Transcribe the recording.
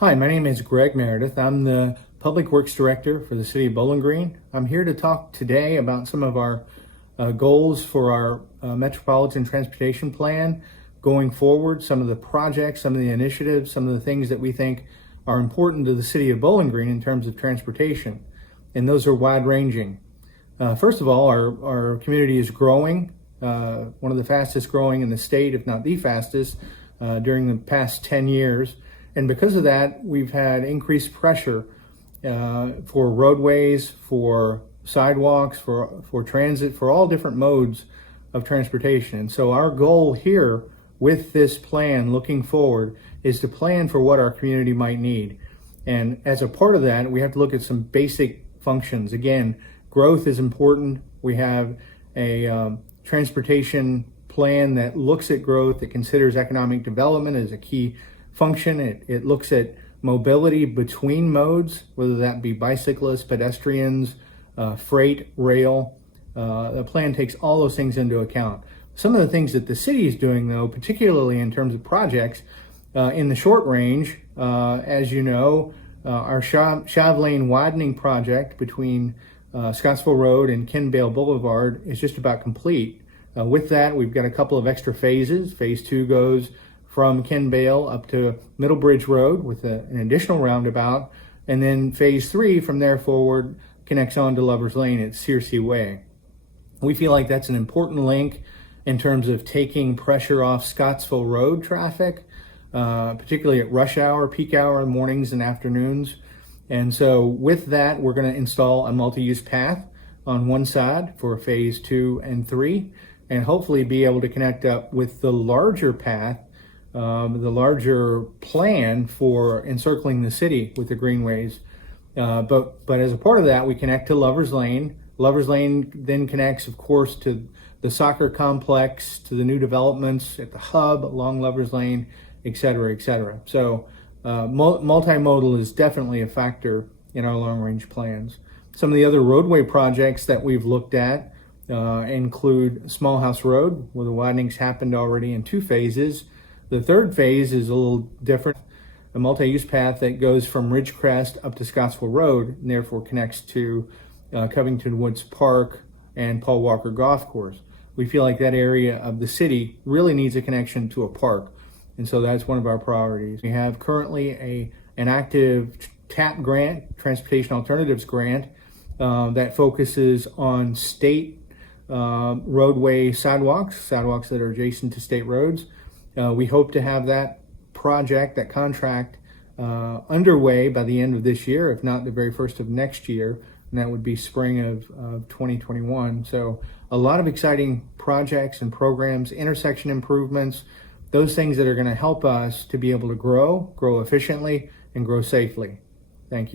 Hi, my name is Greg Meredith. I'm the Public Works Director for the City of Bowling Green. I'm here to talk today about some of our goals for our Metropolitan Transportation Plan going forward, some of the projects, some of the initiatives, some of the things that we think are important to the City of Bowling Green in terms of transportation. And those are wide-ranging. First of all, our community is growing, one of the fastest growing in the state, if not the fastest, during the past 10 years. And because of that, we've had increased pressure for roadways, for sidewalks, for transit, for all different modes of transportation. And so our goal here with this plan looking forward is to plan for what our community might need. And as a part of that, we have to look at some basic functions. Again, growth is important. We have a transportation plan that looks at growth, that considers economic development as a key function. It looks at mobility between modes, whether that be bicyclists, pedestrians, freight, rail. The plan takes all those things into account. Some of the things that the city is doing, though, particularly in terms of projects, in the short range, as you know, our Shav Lane widening project between Scottsville Road and Ken Bale Boulevard is just about complete. With that, we've got a couple of extra phases. Phase 2 goes from Ken Bale up to Middlebridge Road with an additional roundabout. And then phase 3 from there forward connects on to Lover's Lane at Searcy Way. We feel like that's an important link in terms of taking pressure off Scottsville Road traffic, particularly at rush hour, peak hour, mornings and afternoons. And so with that, we're going to install a multi-use path on one side for phase 2 and 3, and hopefully be able to connect up with the larger path, the larger plan for encircling the city with the greenways. But as a part of that, we connect to Lover's Lane. Lover's Lane then connects, of course, to the soccer complex, to the new developments at the hub along Lover's Lane, et cetera, et cetera. So multimodal is definitely a factor in our long-range plans. Some of the other roadway projects that we've looked at include Small House Road, where the widenings happened already in 2 phases. The third phase is a little different, a multi-use path that goes from Ridgecrest up to Scottsville Road, and therefore connects to Covington Woods Park and Paul Walker Golf Course. We feel like that area of the city really needs a connection to a park, and so that's one of our priorities. We have currently an active TAP grant, Transportation Alternatives Grant, that focuses on state roadway sidewalks that are adjacent to state roads. We hope to have that project, that contract, underway by the end of this year, if not the very first of next year, and that would be spring of 2021. So a lot of exciting projects and programs, intersection improvements, those things that are going to help us to be able to grow efficiently, and grow safely. Thank you.